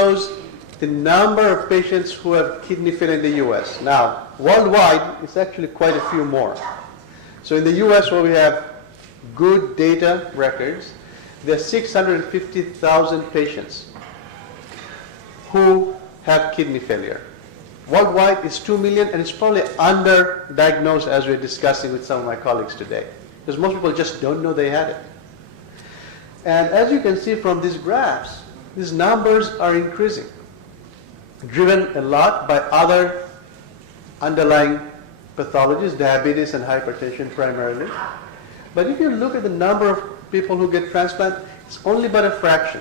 shows the number of patients who have kidney failure in the U.S. Now, worldwide, it's actually quite a few more. So in the U.S., where we have good data records, there are 650,000 patients who have kidney failure. Worldwide, it's 2 million, and it's probably underdiagnosed, as we're discussing with some of my colleagues today, because most people just don't know they had it. And as you can see from these graphs, these numbers are increasing, driven a lot by other underlying pathologies, diabetes and hypertension primarily. But if you look at the number of people who get transplant, it's only about a fraction.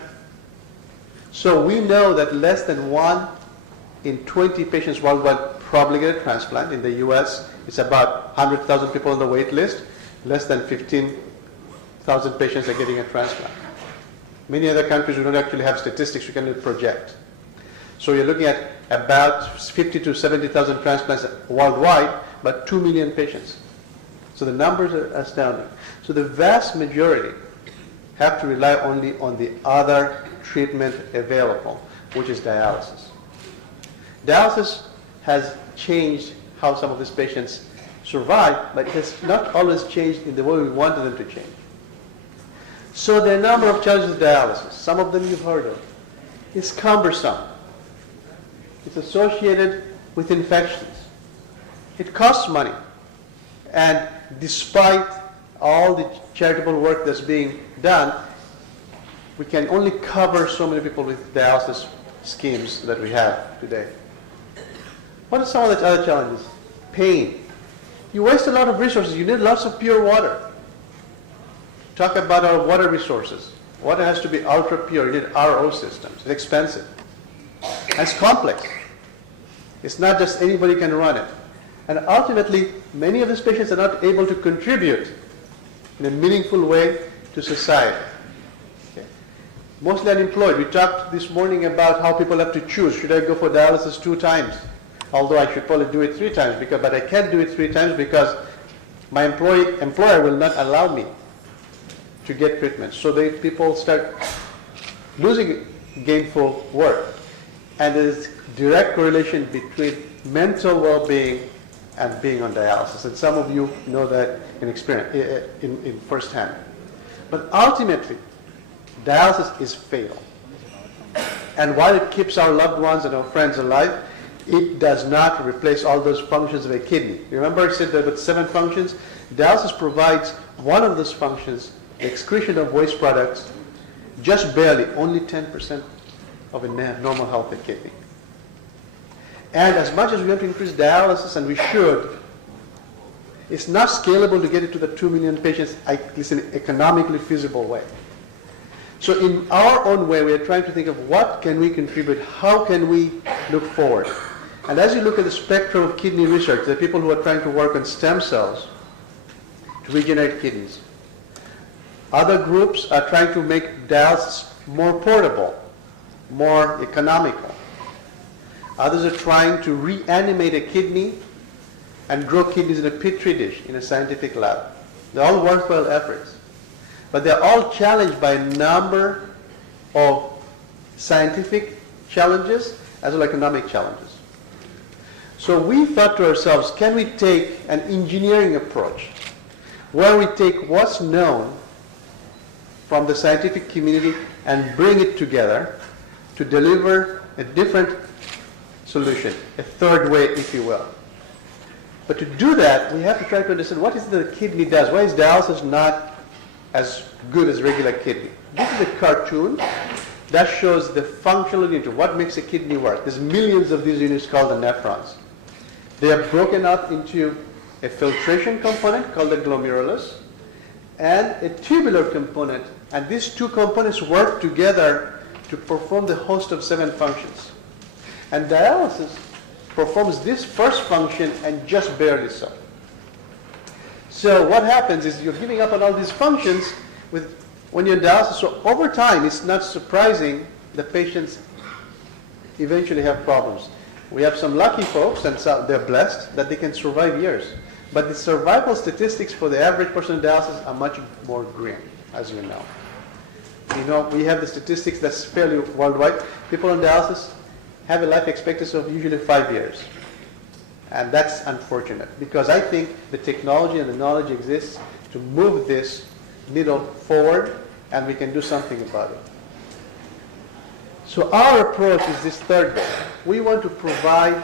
So we know that less than 1 in 20 patients worldwide probably get a transplant. In the US, it's about 100,000 people on the wait list. Less than 15,000 patients are getting a transplant. Many other countries, we don't actually have statistics we can only project. So you're looking at about 50 to 70,000 transplants worldwide, but 2 million patients. So the numbers are astounding. So the vast majority have to rely only on the other treatment available, which is dialysis. Dialysis has changed how some of these patients survive, but it has not always changed in the way we wanted them to change. So there are a number of challenges with dialysis. Some of them you've heard of. It's cumbersome. It's associated with infections. It costs money. And despite all the charitable work that's being done, we can only cover so many people with dialysis schemes that we have today. What are some of the other challenges? Pain. You waste a lot of resources. You need lots of pure water. Talk about our water resources. Water has to be ultra pure. You need RO systems. It's expensive. And it's complex. It's not just anybody can run it. And ultimately, many of these patients are not able to contribute in a meaningful way to society. Okay. Mostly unemployed. We talked this morning about how people have to choose. Should I go for dialysis 2 times? Although I should probably do it 3 times, but I can't do it 3 times because my employer will not allow me to get treatment. So people start losing gainful work. And there's direct correlation between mental well-being and being on dialysis. And some of you know that in experience, in firsthand. But ultimately, dialysis is fatal. And while it keeps our loved ones and our friends alive, it does not replace all those functions of a kidney. Remember I said there were 7 functions? Dialysis provides one of those functions, the excretion of waste products, just barely, only 10% of a normal healthy kidney. And as much as we have to increase dialysis, and we should, it's not scalable to get it to the 2 million patients, at least in an economically feasible way. So in our own way, we are trying to think of what can we contribute, how can we look forward. And as you look at the spectrum of kidney research, there are people who are trying to work on stem cells to regenerate kidneys. Other groups are trying to make dialysis more portable, more economical. Others are trying to reanimate a kidney and grow kidneys in a petri dish in a scientific lab. They're all worthwhile efforts. But they're all challenged by a number of scientific challenges as well as economic challenges. So we thought to ourselves, can we take an engineering approach where we take what's known from the scientific community and bring it together to deliver a different solution, a third way, if you will. But to do that, we have to try to understand what is it that the kidney does. Why is dialysis not as good as regular kidney? This is a cartoon that shows the functional unit, what makes a kidney work. There's millions of these units called the nephrons. They are broken up into a filtration component called the glomerulus and a tubular component. And these 2 components work together to perform the host of 7 functions. And dialysis performs this first function and just barely so. So what happens is you're giving up on all these functions when you're in dialysis. So over time, it's not surprising the patients eventually have problems. We have some lucky folks, and so they're blessed that they can survive years. But the survival statistics for the average person in dialysis are much more grim, as you know. You know, we have the statistics that's fairly worldwide. People on dialysis have a life expectancy of usually 5 years. And that's unfortunate, because I think the technology and the knowledge exists to move this needle forward, and we can do something about it. So our approach is this third goal. We want to provide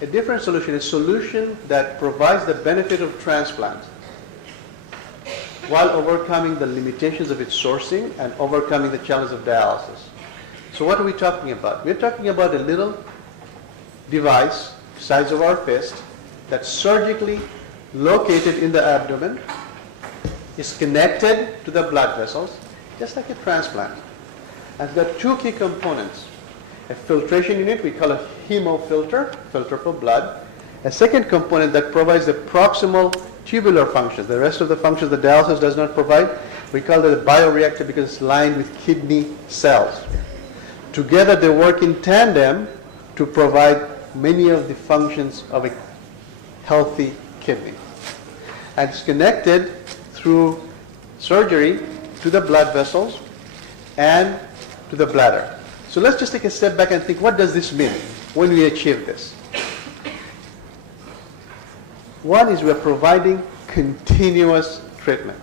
a different solution, a solution that provides the benefit of transplant while overcoming the limitations of its sourcing and overcoming the challenge of dialysis. So what are we talking about? We're talking about a little device, size of our fist, that's surgically located in the abdomen, is connected to the blood vessels, just like a transplant. And there are two key components. A filtration unit, we call a hemofilter, filter for blood. A second component that provides the proximal tubular functions. The rest of the functions the dialysis does not provide, we call it a bioreactor because it's lined with kidney cells. Together they work in tandem to provide many of the functions of a healthy kidney. And it's connected through surgery to the blood vessels and to the bladder. So let's just take a step back and think, what does this mean when we achieve this? One is we're providing continuous treatment.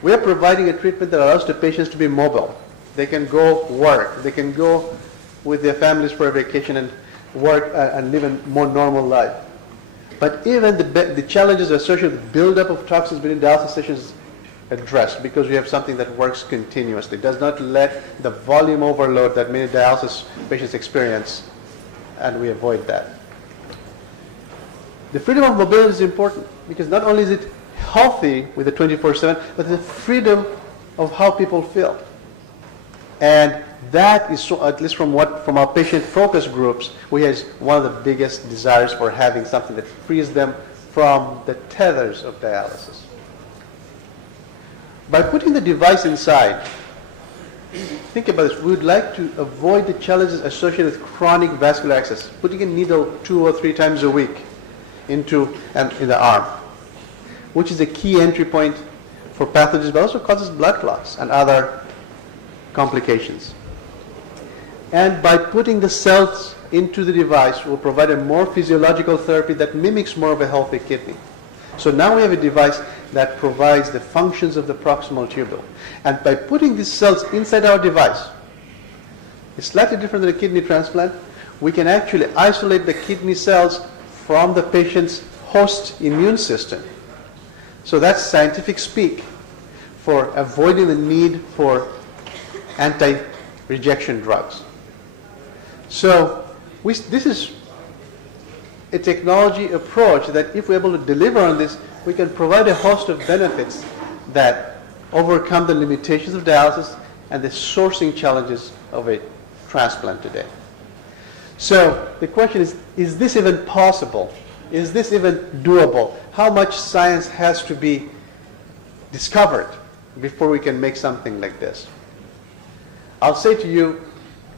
We're providing a treatment that allows the patients to be mobile. They can go work. They can go with their families for a vacation and work and live a more normal life. But even the challenges associated with buildup of toxins within dialysis sessions addressed, because we have something that works continuously. It does not let the volume overload that many dialysis patients experience, and we avoid that. The freedom of mobility is important, because not only is it healthy with the 24/7, but the freedom of how people feel. And that is, so, at least from our patient focus groups, we have one of the biggest desires for having something that frees them from the tethers of dialysis. By putting the device inside, think about this, we would like to avoid the challenges associated with chronic vascular access, putting a needle 2 or 3 times a week in the arm, which is a key entry point for pathogens, but also causes blood clots and other complications. And by putting the cells into the device, we'll provide a more physiological therapy that mimics more of a healthy kidney. So now we have a device that provides the functions of the proximal tubule. And by putting these cells inside our device, it's slightly different than a kidney transplant. We can actually isolate the kidney cells from the patient's host immune system. So that's scientific speak for avoiding the need for anti-rejection drugs. So this is a technology approach that if we're able to deliver on this, we can provide a host of benefits that overcome the limitations of dialysis and the sourcing challenges of a transplant today. So the question is this even possible? Is this even doable? How much science has to be discovered before we can make something like this? I'll say to you,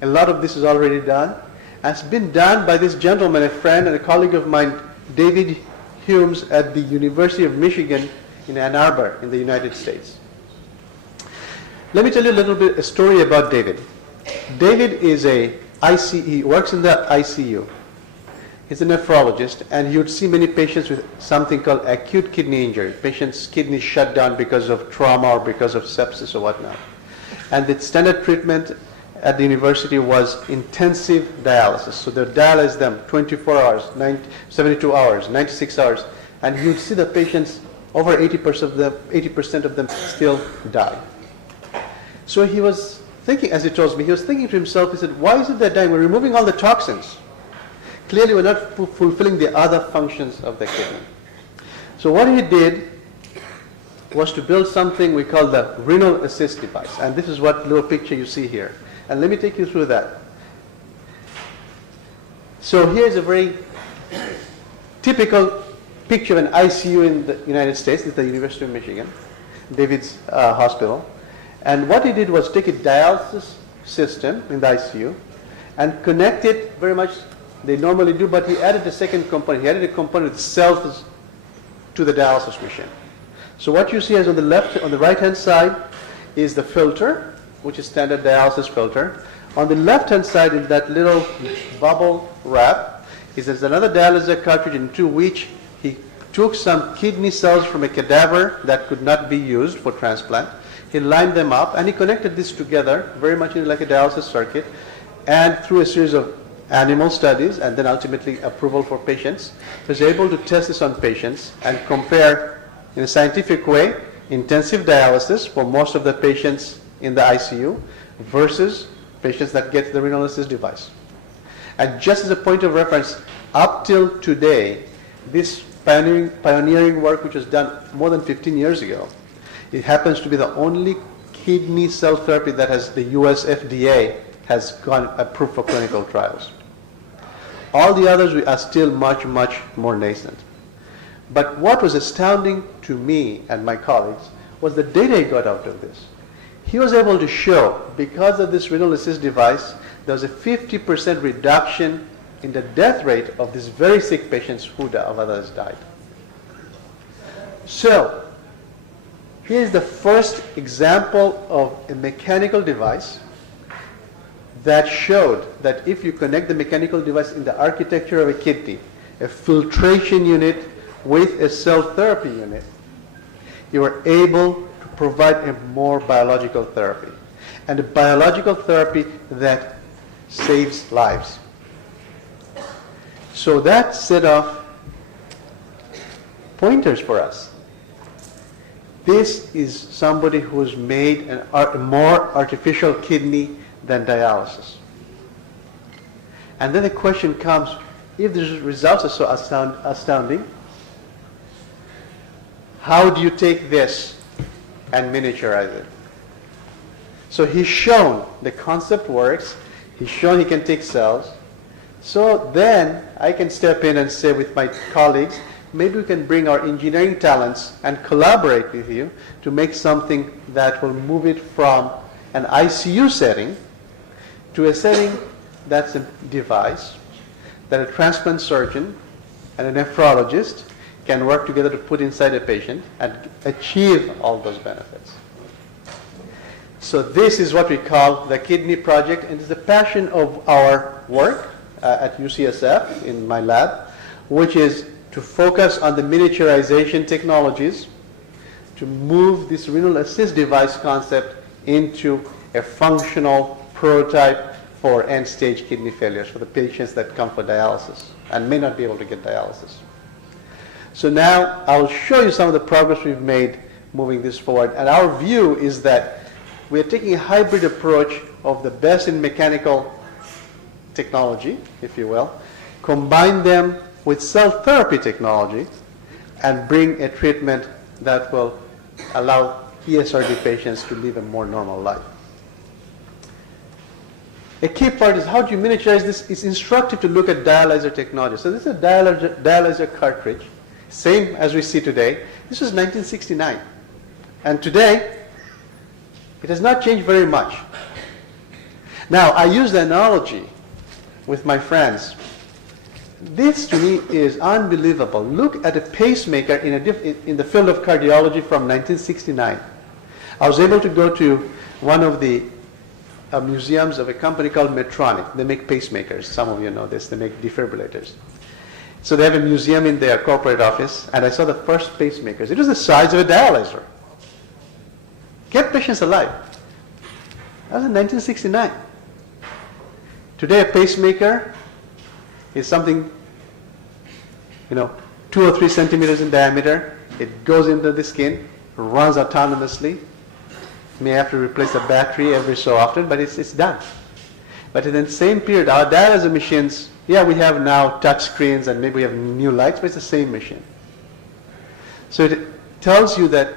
a lot of this is already done. And it's been done by this gentleman, a friend and a colleague of mine, David Humes at the University of Michigan in Ann Arbor in the United States. Let me tell you a little bit, a story about David. David is a ICU, works in the ICU. He's a nephrologist, and he would see many patients with something called acute kidney injury. Patients' kidneys shut down because of trauma or because of sepsis or whatnot. And the standard treatment at the university was intensive dialysis. So they dialyze them 24 hours, 72 hours, 96 hours, and you'd see the patients, over 80% of them still die. So he was thinking, as he told me, he was thinking to himself, he said, why is it they're dying? We're removing all the toxins. Clearly we're not fulfilling the other functions of the kidney. So what he did was to build something we call the renal assist device. And this is what little picture you see here. And let me take you through that. So here's a very typical picture of an ICU in the United States. It's the University of Michigan, David's hospital. And what he did was take a dialysis system in the ICU and connect it very much, they normally do, but he added a second component. He added a component with cells to the dialysis machine. So what you see is on the right hand side is the filter, which is standard dialysis filter. On the left-hand side in that little bubble wrap is there's another dialyzer cartridge into which he took some kidney cells from a cadaver that could not be used for transplant. He lined them up and he connected this together very much like a dialysis circuit, and through a series of animal studies and then ultimately approval for patients, was able to test this on patients and compare in a scientific way intensive dialysis for most of the patients in the ICU versus patients that get the renal assist device. And just as a point of reference, up till today, this pioneering work which was done more than 15 years ago, it happens to be the only kidney cell therapy that has the US FDA has gone approved for clinical trials. All the others are still much, much more nascent. But what was astounding to me and my colleagues was the data he got out of this. He was able to show, because of this renal assist device, there was a 50% reduction in the death rate of these very sick patients who otherwise died. So, here's the first example of a mechanical device that showed that if you connect the mechanical device in the architecture of a kidney, a filtration unit with a cell therapy unit, you are able to provide a more biological therapy, and a biological therapy that saves lives. So that set off pointers for us. This is somebody who's made a more artificial kidney than dialysis. And then the question comes, if the results are so astounding, how do you take this and miniaturize it? So he's shown the concept works, he's shown he can take cells, so then I can step in and say with my colleagues, maybe we can bring our engineering talents and collaborate with you to make something that will move it from an ICU setting to a setting that's a device that a transplant surgeon and a nephrologist can work together to put inside a patient and achieve all those benefits. So this is what we call the kidney project, and it's the passion of our work at UCSF in my lab, which is to focus on the miniaturization technologies to move this renal assist device concept into a functional prototype for end-stage kidney failures for the patients that come for dialysis and may not be able to get dialysis. So now I'll show you some of the progress we've made moving this forward. And our view is that we're taking a hybrid approach of the best in mechanical technology, if you will, combine them with cell therapy technology, and bring a treatment that will allow ESRD patients to live a more normal life. A key part is how do you miniaturize this? It's instructive to look at dialyzer technology. So this is a dialyzer cartridge, same as we see today. This was 1969. And today, it has not changed very much. Now, I use the analogy with my friends. This to me is unbelievable. Look at a pacemaker in the field of cardiology from 1969. I was able to go to one of the museums of a company called Medtronic. They make pacemakers. Some of you know this. They make defibrillators. So they have a museum in their corporate office, and I saw the first pacemakers. It was the size of a dialyzer. Kept patients alive. That was in 1969. Today, a pacemaker is something, 2 or 3 centimeters in diameter. It goes into the skin, runs autonomously. May have to replace the battery every so often, but it's done. But in the same period, our dialyzer machines, we have now touch screens and maybe we have new lights, but it's the same machine. So it tells you that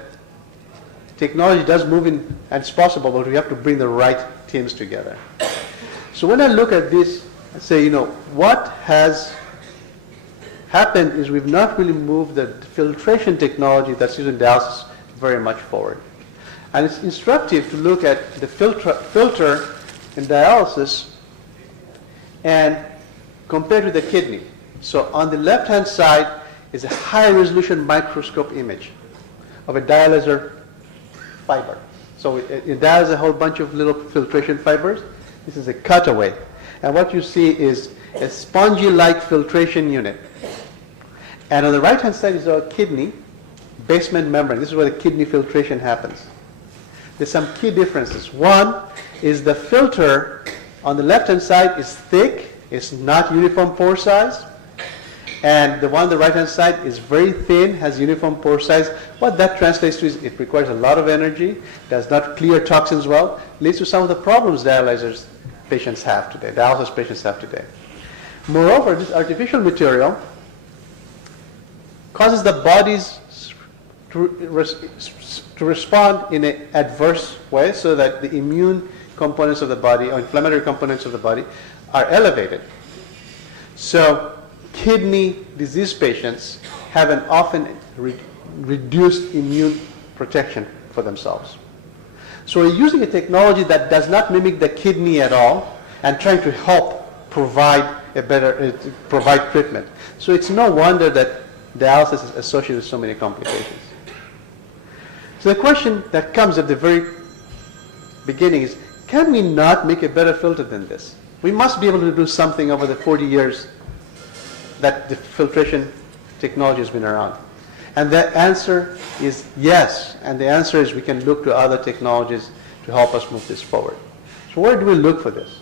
technology does move in, and it's possible, but we have to bring the right teams together. So when I look at this, I say, what has happened is we've not really moved the filtration technology that's used in dialysis very much forward. And it's instructive to look at the filter in dialysis and compare to the kidney. So on the left-hand side is a high-resolution microscope image of a dialyzer fiber. So it has a whole bunch of little filtration fibers. This is a cutaway. And what you see is a spongy-like filtration unit. And on the right-hand side is our kidney basement membrane. This is where the kidney filtration happens. There's some key differences. One is the filter on the left-hand side is thick. It's not uniform pore size. And the one on the right-hand side is very thin, has uniform pore size. What that translates to is it requires a lot of energy, does not clear toxins well, leads to some of the problems dialysis patients have today. Moreover, this artificial material causes the bodies to respond in an adverse way, so that the immune components of the body or inflammatory components of the body are elevated. So kidney disease patients have an often reduced immune protection for themselves. So we're using a technology that does not mimic the kidney at all and trying to help provide provide treatment. So it's no wonder that dialysis is associated with so many complications. So the question that comes at the very beginning is, can we not make a better filter than this? We must be able to do something over the 40 years that the filtration technology has been around. And the answer is yes. And the answer is we can look to other technologies to help us move this forward. So where do we look for this?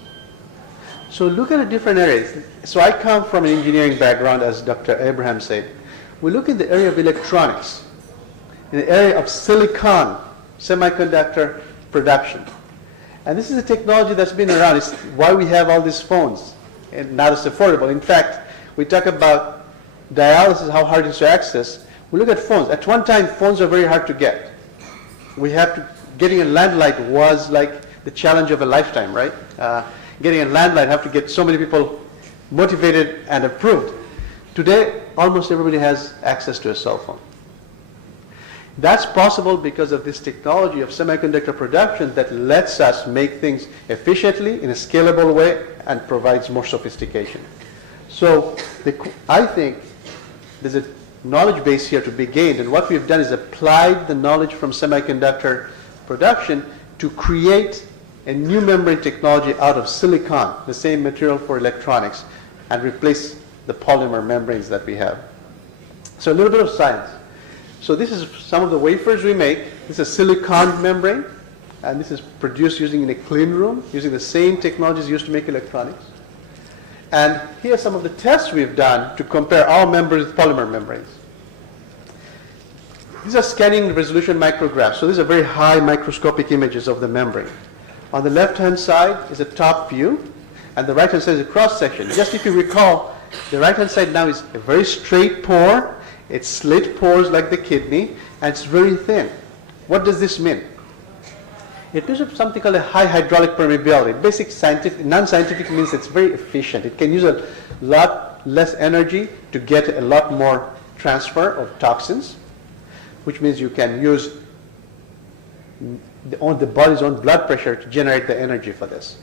So look at the different areas. So I come from an engineering background, as Dr. Abraham said. We look in the area of electronics, in the area of silicon, semiconductor production. And this is a technology that's been around. It's why we have all these phones, and now it's affordable. In fact, we talk about dialysis, how hard it is to access. We look at phones. At one time, phones are very hard to get. Getting a landline was like the challenge of a lifetime, right? Getting a landline, have to get so many people motivated and approved. Today, almost everybody has access to a cell phone. That's possible because of this technology of semiconductor production that lets us make things efficiently in a scalable way and provides more sophistication. So I think there's a knowledge base here to be gained, and what we've done is applied the knowledge from semiconductor production to create a new membrane technology out of silicon, the same material for electronics, and replace the polymer membranes that we have. So a little bit of science. So this is some of the wafers we make. This is a silicon membrane, and this is produced using in a clean room, using the same technologies used to make electronics. And here are some of the tests we've done to compare our membranes with polymer membranes. These are scanning resolution micrographs. So these are very high microscopic images of the membrane. On the left-hand side is a top view, and the right-hand side is a cross-section. Just if you recall, the right-hand side now is a very straight pore. It's slit pores like the kidney, and it's very thin. What does this mean? It means something called a high hydraulic permeability. Basic scientific, non-scientific means it's very efficient. It can use a lot less energy to get a lot more transfer of toxins, which means you can use the body's own blood pressure to generate the energy for this.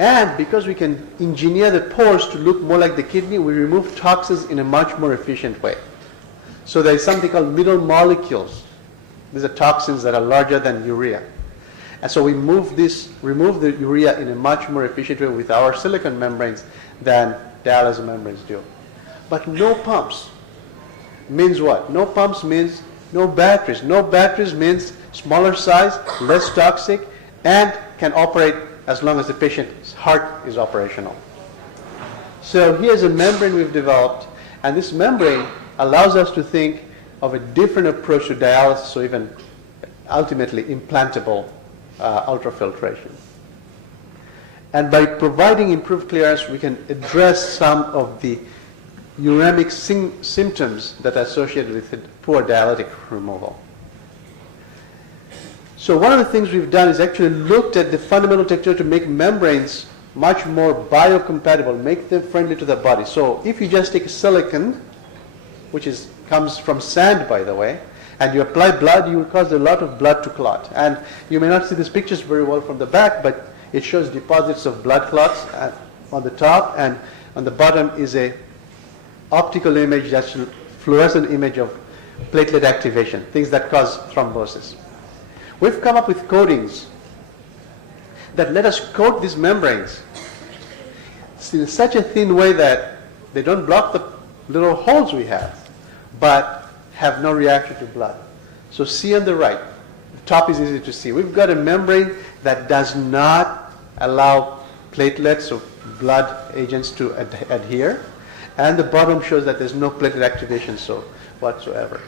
And because we can engineer the pores to look more like the kidney, we remove toxins in a much more efficient way. So there is something called middle molecules. These are toxins that are larger than urea. And so we remove the urea in a much more efficient way with our silicon membranes than dialysis membranes do. But no pumps means what? No pumps means no batteries. No batteries means smaller size, less toxic, and can operate as long as the patient's heart is operational. So here's a membrane we've developed, and this membrane allows us to think of a different approach to dialysis, or even ultimately implantable ultrafiltration. And by providing improved clearance, we can address some of the uremic symptoms that are associated with poor dialytic removal. So one of the things we've done is actually looked at the fundamental technology to make membranes much more biocompatible, make them friendly to the body. So if you just take silicon, which comes from sand, by the way, and you apply blood, you will cause a lot of blood to clot. And you may not see these pictures very well from the back, but it shows deposits of blood clots on the top, and on the bottom is a optical image, that's a fluorescent image of platelet activation, things that cause thrombosis. We've come up with coatings that let us coat these membranes in such a thin way that they don't block the little holes we have, but have no reaction to blood. So see on the right, the top is easy to see. We've got a membrane that does not allow platelets or blood agents to adhere, and the bottom shows that there's no platelet activation whatsoever.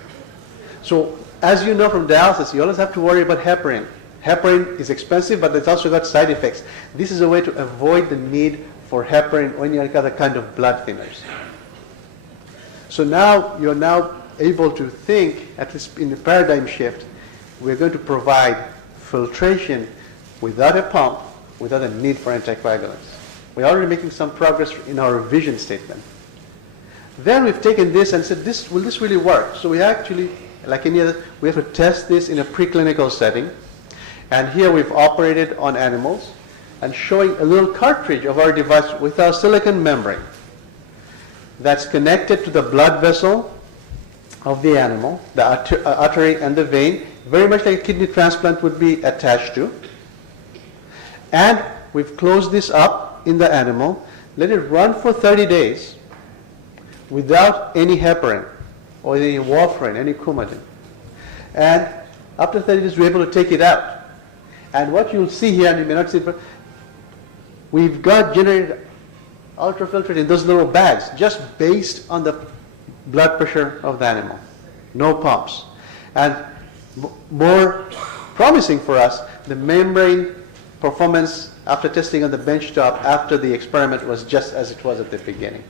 So as you know from dialysis, you always have to worry about heparin. Heparin is expensive, but it's also got side effects. This is a way to avoid the need for heparin or any other kind of blood thinners. So now you're now able to think, at least in the paradigm shift, we're going to provide filtration without a pump, without a need for anticoagulants. We're already making some progress in our vision statement. Then we've taken this and said, will this really work? So we actually, like any other, we have to test this in a preclinical setting. And here we've operated on animals and showing a little cartridge of our device with our silicon membrane that's connected to the blood vessel of the animal, the artery and the vein, very much like a kidney transplant would be attached to. And we've closed this up in the animal, let it run for 30 days without any heparin or any warfarin, any Coumadin. And after 30 days, we're able to take it out. And what you'll see here, and you may not see it, but we've got generated ultrafiltrate in those little bags, just based on the blood pressure of the animal. No pumps. And more promising for us, the membrane performance after testing on the benchtop after the experiment was just as it was at the beginning.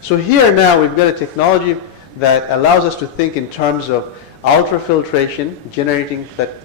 So here now we've got a technology that allows us to think in terms of ultrafiltration, generating that